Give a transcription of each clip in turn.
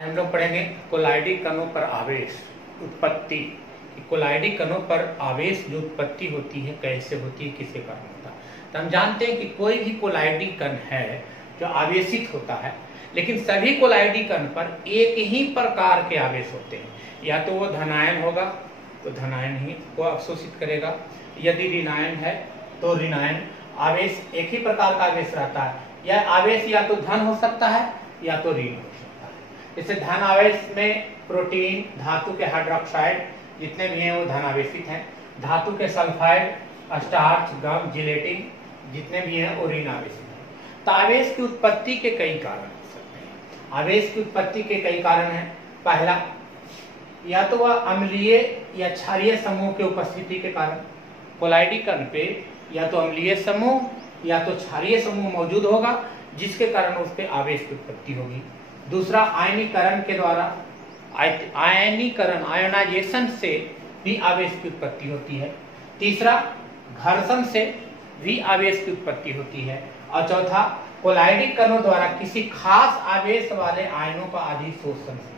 हम लोग पढ़ेंगे कोलाइडी कणों पर आवेश उत्पत्ति। कोलाइडी कणों पर आवेश जो उत्पत्ति होती है कैसे होती है, किसके कारण होता है। तो हम जानते हैं कि कोई भी कोलाइडी कण है जो आवेशित होता है, लेकिन सभी कोलाइडी कण पर एक ही प्रकार के आवेश होते हैं। या तो वो धनायन होगा तो धनायन ही को अवशोषित करेगा, यदि ऋणायन है तो ऋणायन। आवेश एक ही प्रकार का आवेश रहता है। यह आवेश या तो धन हो सकता है या तो ऋण हो सकता है। जैसे धन आवेश में प्रोटीन, धातु के हाइड्रोक्साइड जितने भी हैं वो धन आवेशित हैं। धातु के सल्फाइड, स्टार्च, गम, जिलेटिन जितने भी हैं वो ऋण आवेशित हैं। तो आवेश की उत्पत्ति के कई कारण हो सकते हैं। आवेश की उत्पत्ति के कई कारण हैं। पहला, या तो वह अम्लीय या क्षारीय समूह की उपस्थिति के कारण। कोलाइडी कण पे या तो अम्लीय समूह या तो क्षारीय समूह मौजूद होगा, जिसके कारण उस पे आवेश की उत्पत्ति होगी। दूसरा, आयनीकरण के द्वारा, आयनीकरण आयोनाइजेशन से भी आवेश की उत्पत्ति होती है। तीसरा, घर्षण से भी आवेश की उत्पत्ति होती है। और चौथा, कोलाइडी कणों द्वारा किसी खास आवेश वाले आयनों का अधिशोषण से।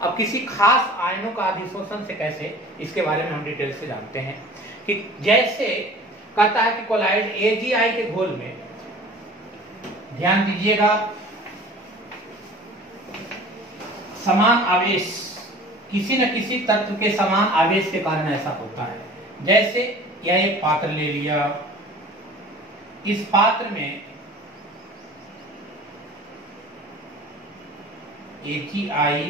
अब किसी खास आयनों का अधिशोषण से कैसे, इसके बारे में हम डिटेल से जानते हैं। कि जैसे कहता है कि कोलाइड AgI के घोल में, ध्यान दीजिएगा, समान आवेश, किसी न किसी तत्व के समान आवेश के कारण ऐसा होता है। जैसे यह एक पात्र ले लिया, इस पात्र में AgI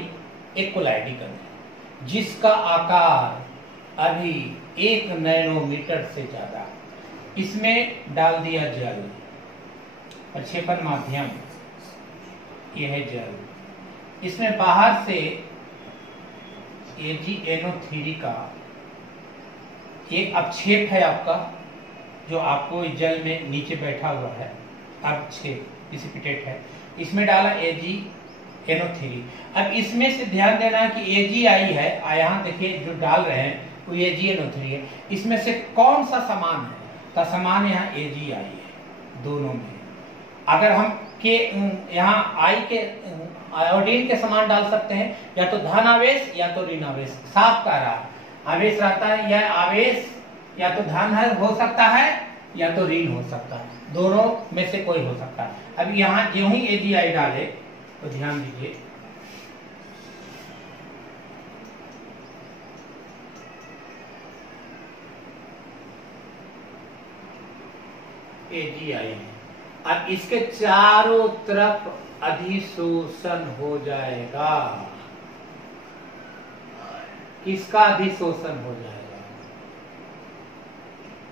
एक कोलाइडी कण है जिसका आकार अभी 1 नैनोमीटर से ज्यादा। इसमें डाल दिया जल, प्रक्षेपण माध्यम, यह है जल। इसमें बाहर से AgNO3 का एक अपक्षेप है आपका, जो आपको जल में नीचे बैठा हुआ है, अपक्षेप प्रिसिपिटेट है। इसमें डाला AgNO3। अब इसमें से ध्यान देना कि AgI है, यहाँ देखिए जो डाल रहे हैं वो AgNO3 है। इसमें से कौन सा समान है? तो समान यहाँ AgI है, दोनों में। अगर हम के यहाँ I के आयोडीन के समान डाल सकते हैं, या तो धन आवेश या तो ऋण आवेश। साफ कह रहा आवेश रहता है, यह आवेश या तो धन है हो सकता है या तो ऋण हो सकता है, दोनों में से कोई हो सकता है। अब यहाँ जो ही AgI डाले तो ध्यान दीजिए, AgI है। अब इसके चारों तरफ अधिशोषण हो जाएगा। किसका अधिशोषण हो जाएगा?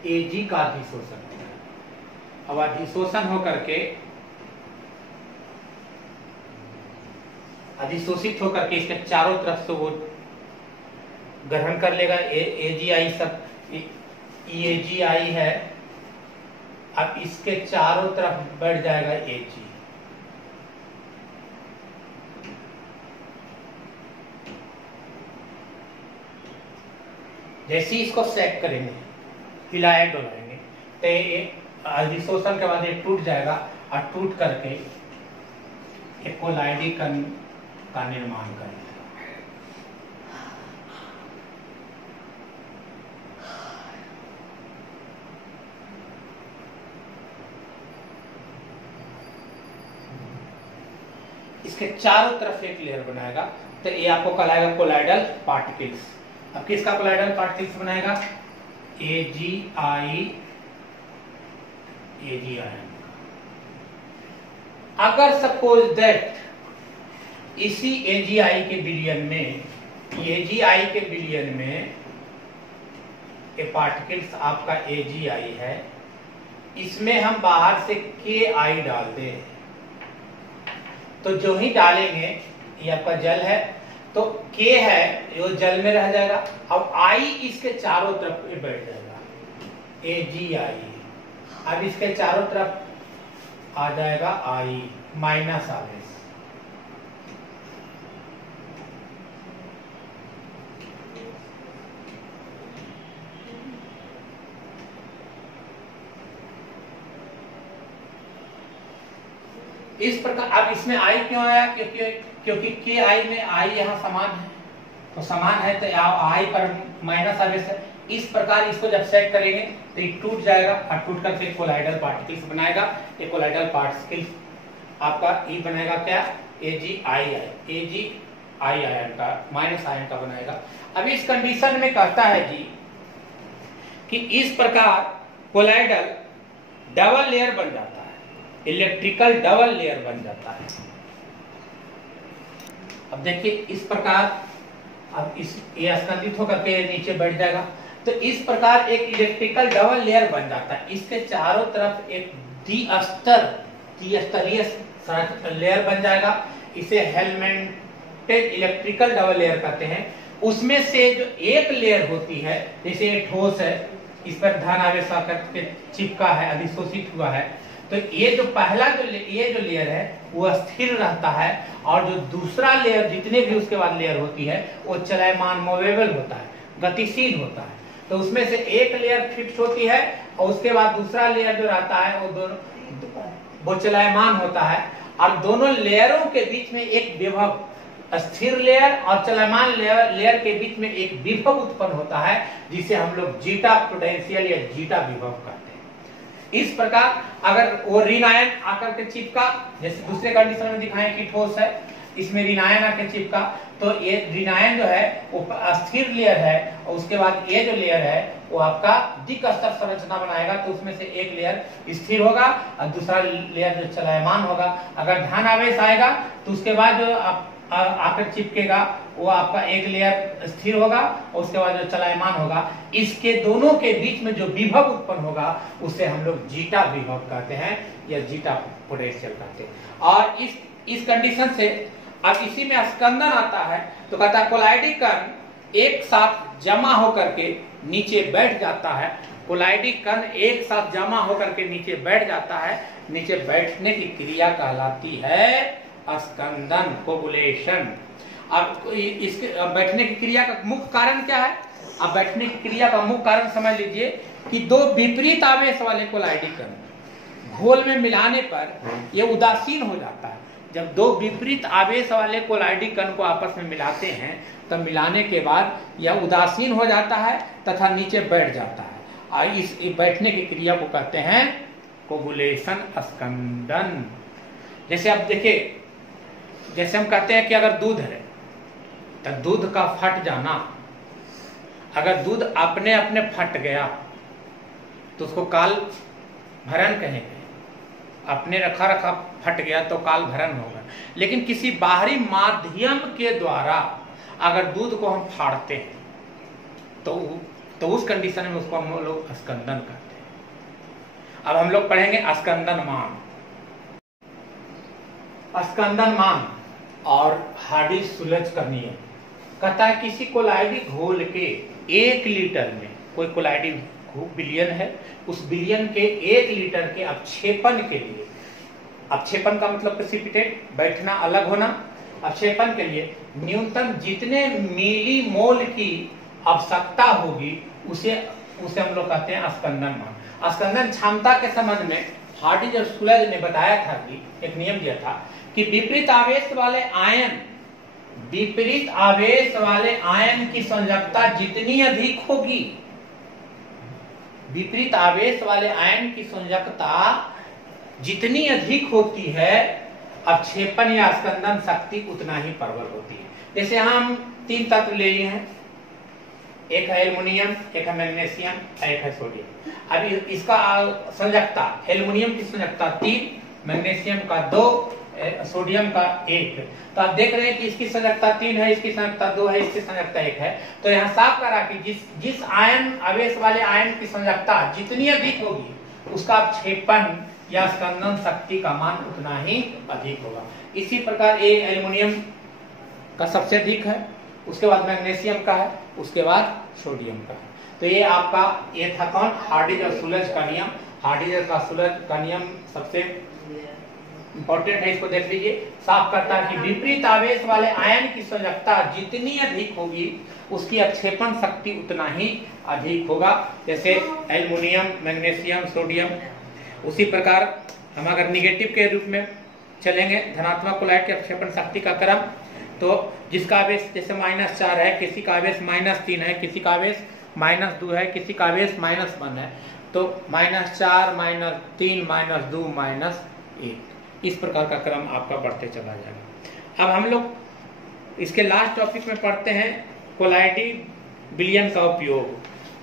Ag का अधिशोषण हो जाएगा। अब अधिशोषण होकर के, अधिशोषित होकर के इसके चारों तरफ से वो ग्रहण कर लेगा। AgI सब AgI है। अब इसके चारों तरफ बढ़ जाएगा Ag। जैसे ही इसको सेट करेंगे, हिलाए डुलाएंगे, तो एक अधिशोषण के बाद ये टूट जाएगा और टूट करके एक कोलाइडी कण का निर्माण करेगा। इसके चारों तरफ एक लेयर बनाएगा, तो ये आपको कहलाएगा कोलाइडल पार्टिकल्स। अब किसका कोलाइडल पार्टिकल्स बनाएगा? AgI। अगर सपोज दैट इसी AgI के विलयन में, AgI के विलयन में ये पार्टिकल्स आपका AgI है, इसमें हम बाहर से KI डाल दें, तो जो ही डालेंगे, ये आपका जल है तो K है जो जल में रह जाएगा। अब I इसके चारों तरफ बैठ जाएगा, AgI। अब इसके चारों तरफ आ जाएगा I माइनस आवेश। इस प्रकार अब इसमें आई क्यों आया, क्योंकि के आई में आई यहाँ समान है, तो समान है तो आई पर माइनस आवेश है। इस प्रकार इसको जब सेट करेंगे तो ये टूट जाएगा और टूट कर फिर कोलाइडल पार्टिकल्स बनाएगा। ये कोलाइडल पार्टिकल्स आपका ई बनेगा क्या, AgI आयन का माइनस आयन का बनाएगा। अब इस कंडीशन में कहता है जी कि इस प्रकार कोलाइडल डबल लेयर बन जाता है, इलेक्ट्रिकल डबल लेयर बन जाता है। अब देखिए इस प्रकार अब ये स्कंदित होकर के नीचे बैठ जाएगा, तो इस प्रकार एक इलेक्ट्रिकल डबल लेयर बन जाता है। इसके चारों तरफ एक द्विस्तरीय लेयर बन जाएगा। इसे हेलमेंटेड इलेक्ट्रिकल डबल लेयर कहते हैं। उसमें से जो एक लेयर होती है, जैसे ये ठोस है, इस पर धन आवेश आकर के चिपका है, अधिशोषित हुआ है, तो ये जो पहला जो लेयर है वो स्थिर रहता है, और जो दूसरा लेयर जितने भी उसके बाद लेयर होती है वो चलायमान मूवेबल होता है, गतिशील होता है। तो उसमें से एक लेयर फिक्स होती है और उसके बाद दूसरा लेयर जो रहता है वो दोनों वो चलायमान होता है, और दोनों लेयरों के बीच में एक विभव, स्थिर लेयर और चलमान लेयर के बीच में एक विभव उत्पन्न होता है, जिसे हम लोग जीटा पोटेंशियल या जीटा विभव कहते हैं। इस प्रकार अगर वो ऋण आयन आकर के चिपका, जैसे दूसरे कंडीशन में दिखाएं कि ठोस है, इसमें ऋण आयन आकर चिपका, तो ये ऋण आयन जो है वो स्थिर लेयर है, और उसके बाद ये जो लेयर है वो आपका द्विक स्तर संरचना बनाएगा। तो उसमें से एक लेयर स्थिर होगा और दूसरा लेयर जो चलायमान होगा। अगर धन आवेश आएगा तो उसके बाद जो आकर चिपकेगा वो आपका एक लेयर स्थिर होगा और उसके बाद जो चलायमान होगा। इसके दोनों के बीच में जो विभव उत्पन्न होगा उसे हम लोग जीटा विभव कहते हैं या जीटा पोटेंशियल कहते हैं। और इस कंडीशन से अब इसी में स्कंदन आता है, तो कहता है कोलाइडिक कण एक साथ जमा होकर के नीचे बैठ जाता है। कोलाइडिक कण एक साथ जमा होकर के नीचे बैठ जाता है। नीचे बैठने की क्रिया कहलाती है स्कंदन, कोगुलेशन। अब इसके बैठने की क्रिया का मुख्य कारण क्या है? अब बैठने की क्रिया का मुख्य कारण समझ लीजिए कि दो विपरीत आवेश वाले कोलाइडिक कण घोल में मिलाने पर यह उदासीन हो जाता है। जब दो विपरीत आवेश वाले कोलाइडिक कण को आपस में मिलाते हैं तब मिलाने के बाद यह उदासीन हो जाता है तथा नीचे बैठ जाता है, और इस बैठने की क्रिया को कहते हैं कोगुलेशन, स्कंदन। जैसे अब देखिए, जैसे हम कहते हैं कि अगर दूध है तो दूध का फट जाना, अगर दूध अपने अपने फट गया तो उसको काल भरण कहेंगे। अपने रखा रखा फट गया तो काल भरण होगा। लेकिन किसी बाहरी माध्यम के द्वारा अगर दूध को हम फाड़ते हैं तो उस कंडीशन में उसको हम लोग स्कंदन कहते हैं। अब हम लोग पढ़ेंगे स्कंदन मान। स्कंदन मान और हार्डी-सुलज का नियम कहता है किसी कोलाइडी घोल के 1 लीटर में, कोई कोलाइडी बिलियन है, उस बिलियन के 1 लीटर के अपक्षेपण के लिए, अपक्षेपण का मतलब प्रेसिपिटेट, बैठना अलग होना, अपक्षेपण के लिए न्यूनतम जितने मिलीमोल की आवश्यकता होगी उसे हम लोग कहते हैं स्कंदन मान। स्कंदन क्षमता के संबंध में हार्डी और सुलज ने बताया था कि एक नियम दिया था कि विपरीत आवेश वाले आयन की संयोजकता जितनी अधिक होगी, विपरीत आवेश वाले आयन की संयोजकता जितनी अधिक होती है, अपक्षेपण या स्कंदन शक्ति उतना ही प्रबल होती है। जैसे हम 3 तत्व ले लिए हैं, एक है एल्युमिनियम, एक है मैग्नीशियम, एक है सोडियम। अब इसका संयोजकता, एल्युमिनियम की संयोजकता 3, मैग्नीशियम का 2, सोडियम का 1। तो आप देख रहे हैं कि इसकी संयोजकता 3 है, इसकी संयोजकता 2 है, इसकी संयोजकता 1 है। तो यहाँ साफ करा कि जिस आयन आवेश वाले आयन की संयोजकता जितनी अधिक होगी उसका अपक्षेपण या स्कंदन शक्ति का मान उतना ही अधिक होगा। इसी प्रकार ये एल्युमिनियम का सबसे अधिक है, उसके बाद मैग्नीशियम का है, उसके बाद सोडियम का है। तो ये आपका ये था कौन? हार्डी और सुलज का नियम। हार्डी और सुलज का नियम सबसे इंपॉर्टेंट है, इसको देख लीजिए। साफ करता है कि विपरीत आवेश वाले आयन की संयोजकता जितनी अधिक होगी उसकी अपक्षेपण शक्ति उतना ही अधिक होगा। जैसे एल्युमिनियम, मैग्नीशियम, सोडियम। उसी प्रकार हम अगर निगेटिव के रूप में चलेंगे धनात्मक कोलॉइड के अपक्षेपण शक्ति का क्रम। तो जिसका आवेश जैसे -4 है, किसी का आवेश -3 है, किसी का आवेश -2 है, किसी का आवेश -1 है, तो -4 -3 -2 -1 इस प्रकार का क्रम आपका बढ़ते चला जाएगा। अब हम लोग इसके लास्ट टॉपिक में पढ़ते हैं कोलाइडी विलयन का उपयोग।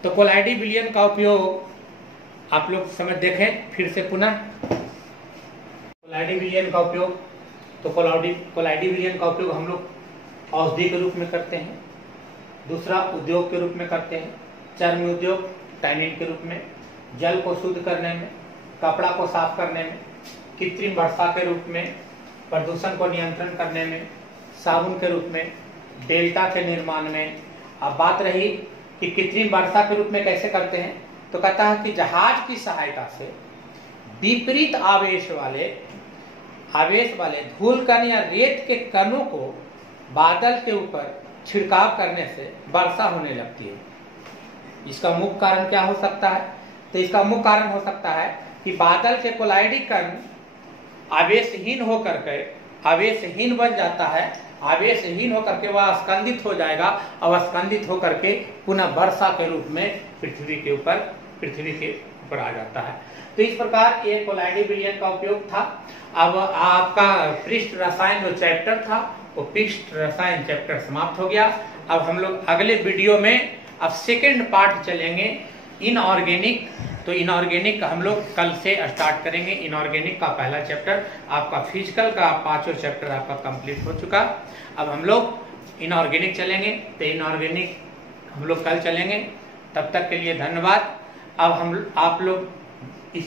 तो कोलाइडी विलयन का उपयोग आप लोग समझ देखें फिर से पुनः। कोलाइडी विलयन का उपयोग, तो कोलाइडी विलयन का उपयोग हम लोग औषधि के रूप में करते हैं, दूसरा उद्योग के रूप में करते हैं, चर्म उद्योग टैनिन के रूप में, जल को शुद्ध करने में, कपड़ा को साफ करने में, कृत्रिम वर्षा के रूप में, प्रदूषण को नियंत्रण करने में, साबुन के रूप में, डेल्टा के निर्माण में। अब बात रही कि कृत्रिम वर्षा के रूप में कैसे करते हैं, तो कहता है कि जहाज की सहायता से विपरीत आवेश वाले धूल कण या रेत के कणों को बादल के ऊपर छिड़काव करने से वर्षा होने लगती है। इसका मुख्य कारण क्या हो सकता है, तो इसका मुख्य कारण हो सकता है कि बादल के कोलाइडी कण आवेशहीन बन जाता है, आवेशहीन होकर के वह स्कंदित हो जाएगा और स्कंदित होकर के पुनः वर्षा के रूप में पृथ्वी के ऊपर आ जाता है। तो इस प्रकार ये कोलाइडी विलयन का उपयोग था। अब आपका पृष्ठ रसायन जो चैप्टर था वो पृष्ठ रसायन चैप्टर समाप्त हो गया। अब हम लोग अगले वीडियो में अब सेकेंड पार्ट चलेंगे इनऑर्गेनिक। तो इनऑर्गेनिक हम लोग कल से स्टार्ट करेंगे। इनऑर्गेनिक का पहला चैप्टर आपका फिजिकल का 5वां चैप्टर आपका कंप्लीट हो चुका। अब हम लोग इनऑर्गेनिक चलेंगे, तो इनऑर्गेनिक हम लोग कल चलेंगे। तब तक के लिए धन्यवाद। अब आप लोग इस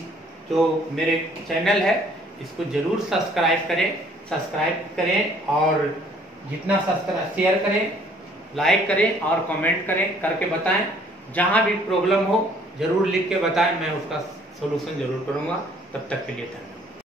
जो मेरे चैनल है इसको जरूर सब्सक्राइब करें और जितना सब्सक्राइब शेयर करें, लाइक करें और कमेंट करें, करके बताएं। जहां भी प्रॉब्लम हो जरूर लिख के बताएं, मैं उसका सॉल्यूशन जरूर करूंगा। तब तक के लिए धन्यवाद।